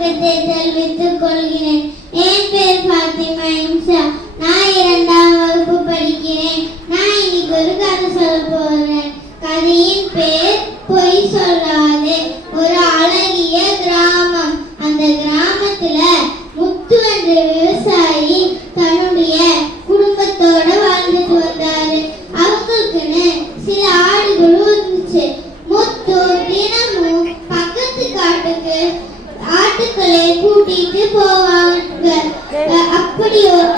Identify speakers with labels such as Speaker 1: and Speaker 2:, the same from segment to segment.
Speaker 1: வணக்கத்தை தெரிவித்துக் கொள்கிறேன். என் பேர் பாத்திமா இம்சா. Зрозуміло.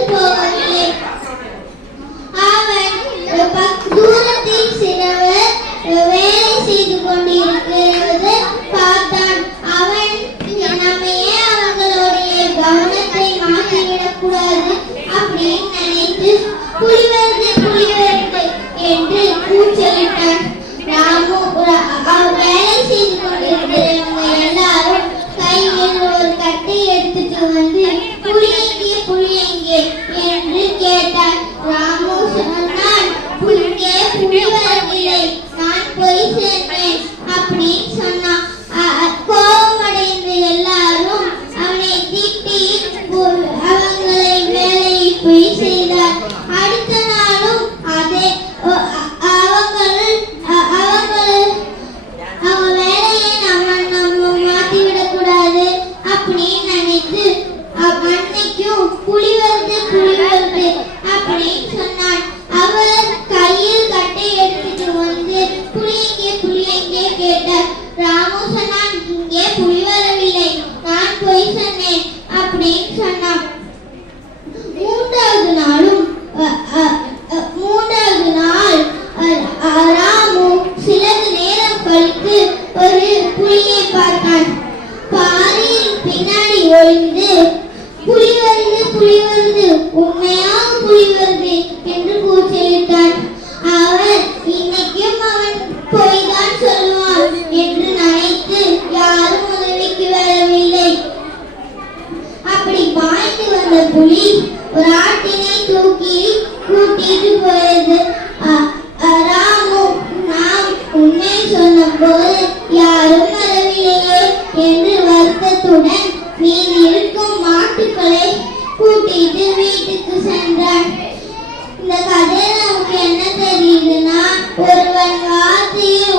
Speaker 1: Hello. தூக்கி கூட்டிட்டு போயது. ராமு நாம் உண்மை சொன்னபோது யாரும் வரவில்லையே என்று வருத்தத்துடன் மீன் இருக்கும் மாட்டுக்களை கூட்டிட்டு வீட்டுக்கு சென்றான். இந்த கதையில நமக்கு என்ன தெரியுதுன்னா ஒருவன் வார்த்தையை